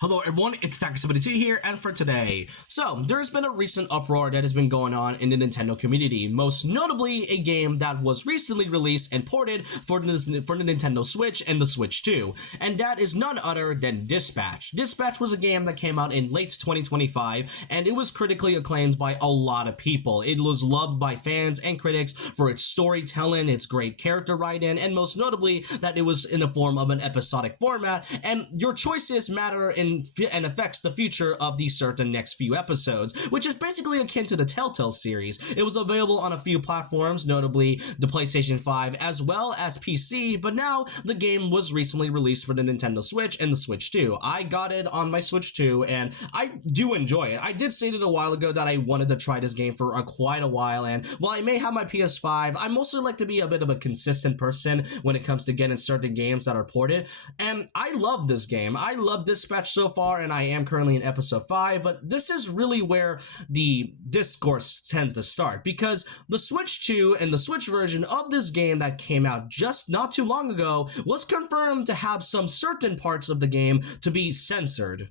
Hello everyone, it's Attacker72 here, and for today. So, there's been a recent uproar that has been going on in the Nintendo community, most notably a game that was recently released and ported for the Nintendo Switch and the Switch 2, and that is none other than Dispatch. Dispatch was a game that came out in late 2025, and it was critically acclaimed by a lot of people. It was loved by fans and critics for its storytelling, its great character writing, and most notably that it was in the form of an episodic format, and your choices matter and affects the future of the certain next few episodes, which is basically akin to the Telltale series. It was available on a few platforms, notably the PlayStation 5 as well as PC, but now the game was recently released for the Nintendo Switch and the Switch 2. I got it on my Switch 2 and I do enjoy it. I did say it a while ago that I wanted to try this game for quite a while, and while I may have my PS5, I mostly like to be a bit of a consistent person when it comes to getting certain games that are ported, and I love this game. I love Dispatch so far, and I am currently in episode 5, but this is really where the discourse tends to start, because the Switch 2 and the Switch version of this game that came out just not too long ago was confirmed to have some certain parts of the game to be censored.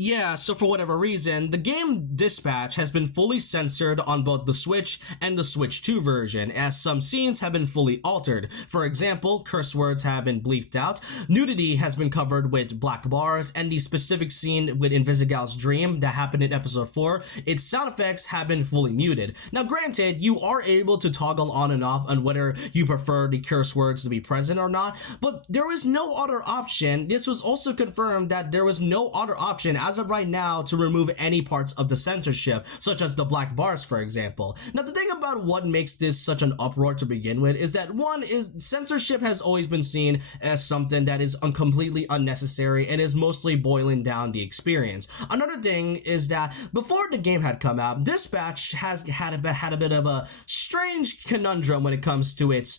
Yeah, so for whatever reason, the game Dispatch has been fully censored on both the Switch and the Switch 2 version, as some scenes have been fully altered. For example, curse words have been bleeped out, nudity has been covered with black bars, and the specific scene with Invisigal's dream that happened in episode 4, its sound effects have been fully muted. Now granted, you are able to toggle on and off on whether you prefer the curse words to be present or not, but there is no other option. This was also confirmed that there was no other option as of right now to remove any parts of the censorship, such as the black bars, for example. Now, the thing about what makes this such an uproar to begin with is that one is censorship has always been seen as something that is completely unnecessary and is mostly boiling down the experience. Another thing is that before the game had come out, Dispatch has had a bit of a strange conundrum when it comes to its,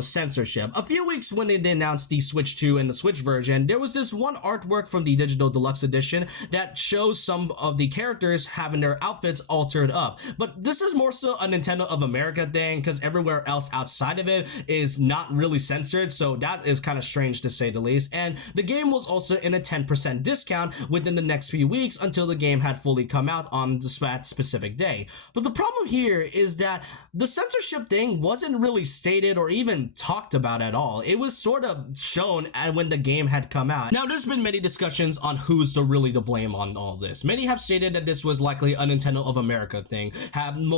censorship. A few weeks when they announced the Switch 2 and the Switch version, there was this one artwork from the Digital Deluxe Edition that shows some of the characters having their outfits altered up. But this is more so a Nintendo of America thing, because everywhere else outside of it is not really censored, so that is kind of strange to say the least. And the game was also in a 10% discount within the next few weeks until the game had fully come out on the specific day. But the problem here is that the censorship thing wasn't really stated or even talked about at all. It was sort of shown when the game had come out. Now, there's been many discussions on who's really to blame on all this. Many have stated that this was likely a Nintendo of America thing,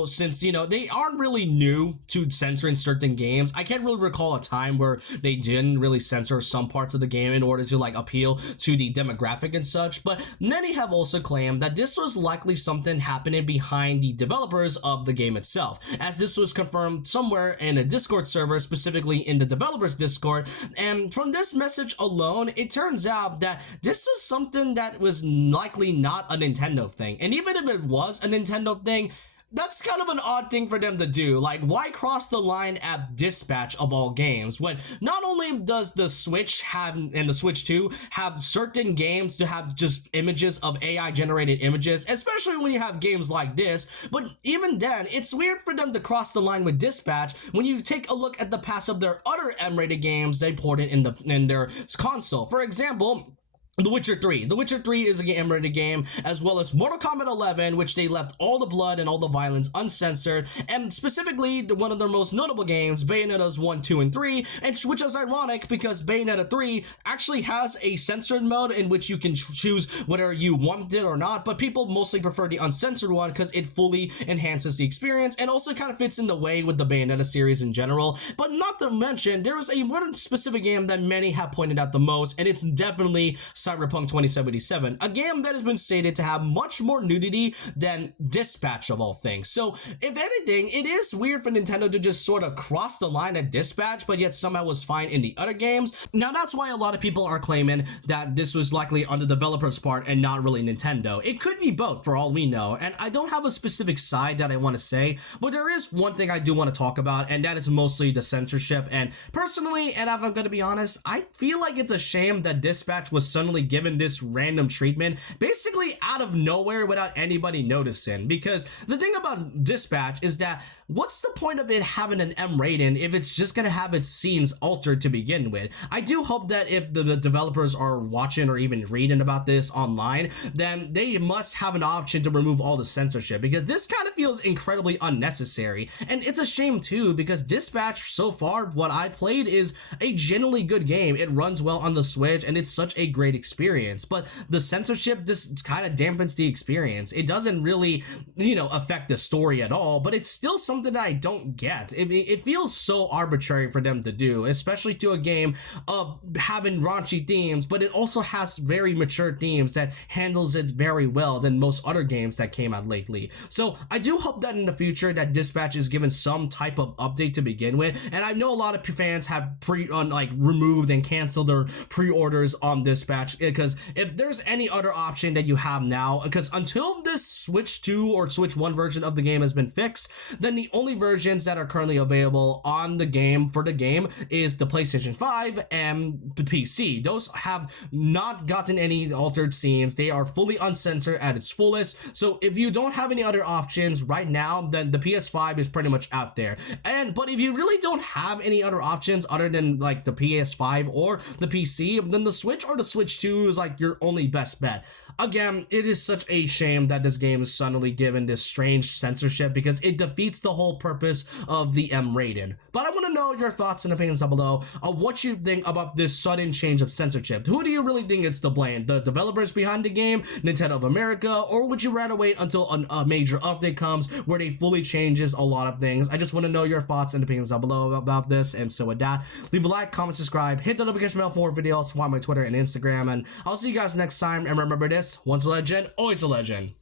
since they aren't really new to censoring certain games. I can't really recall a time where they didn't really censor some parts of the game in order to appeal to the demographic and such, but many have also claimed that this was likely something happening behind the developers of the game itself, as this was confirmed somewhere in a Discord server, specifically in the developers Discord. And from this message alone, it turns out that this was something that was likely not a Nintendo thing. And even if it was a Nintendo thing, that's kind of an odd thing for them to do. Like, why cross the line at Dispatch of all games when not only does the Switch have and the Switch 2 have certain games to have just images of AI generated images, especially when you have games like this, but even then, it's weird for them to cross the line with Dispatch when you take a look at the past of their other M-rated games they ported in their console. For example, The Witcher 3. The Witcher 3 is a M-rated game, as well as Mortal Kombat 11, which they left all the blood and all the violence uncensored, and specifically one of their most notable games, Bayonetta's 1, 2, and 3, which is ironic because Bayonetta 3 actually has a censored mode in which you can choose whether you want it or not, but people mostly prefer the uncensored one because it fully enhances the experience and also kind of fits in the way with the Bayonetta series in general. But not to mention, there is a one specific game that many have pointed out the most, and it's definitely Cyberpunk 2077, a game that has been stated to have much more nudity than Dispatch of all things. So if anything, it is weird for Nintendo to just sort of cross the line at Dispatch, but yet somehow was fine in the other games. Now that's why a lot of people are claiming that this was likely on the developer's part and not really Nintendo. It could be both for all we know, and I don't have a specific side that I want to say, but there is one thing I do want to talk about, and that is mostly the censorship. And personally, and if I'm going to be honest, I feel like it's a shame that Dispatch was suddenly suddenly given this random treatment basically out of nowhere without anybody noticing. Because the thing about Dispatch is that what's the point of it having an M rating if it's just gonna have its scenes altered to begin with? I do hope that if the developers are watching or even reading about this online, then they must have an option to remove all the censorship, because this kind of feels incredibly unnecessary. And it's a shame too, because Dispatch so far, what I played, is a genuinely good game. It runs well on the Switch and it's such a great experience, but the censorship just kind of dampens the experience. It doesn't really, affect the story at all, but it's still something that I don't get. It feels so arbitrary for them to do, especially to a game of having raunchy themes, but it also has very mature themes that handles it very well than most other games that came out lately. So I do hope that in the future that Dispatch is given some type of update to begin with, and I know a lot of fans have removed and canceled their pre-orders on Dispatch, because if there's any other option that you have now, because until this Switch 2 or Switch 1 version of the game has been fixed, then the only versions that are currently available on the game for the game is the PlayStation 5 and the PC. Those have not gotten any altered scenes. They are fully uncensored at its fullest. So if you don't have any other options right now, then the PS5 is pretty much out there. But if you really don't have any other options other than like the PS5 or the PC, then the Switch or the Switch 2 is like your only best bet. Again, it is such a shame that this game is suddenly given this strange censorship, because it defeats the whole purpose of the M rating. But I want to know your thoughts and opinions down below on what you think about this sudden change of censorship. Who do you really think it's to blame? The developers behind the game, Nintendo of America, or would you rather wait until a major update comes where they fully changes a lot of things? I just want to know your thoughts and opinions down below about this. And so with that, leave a like, comment, subscribe, hit the notification bell for more videos, follow my Twitter and Instagram, and I'll see you guys next time. And remember this: once a legend, always a legend.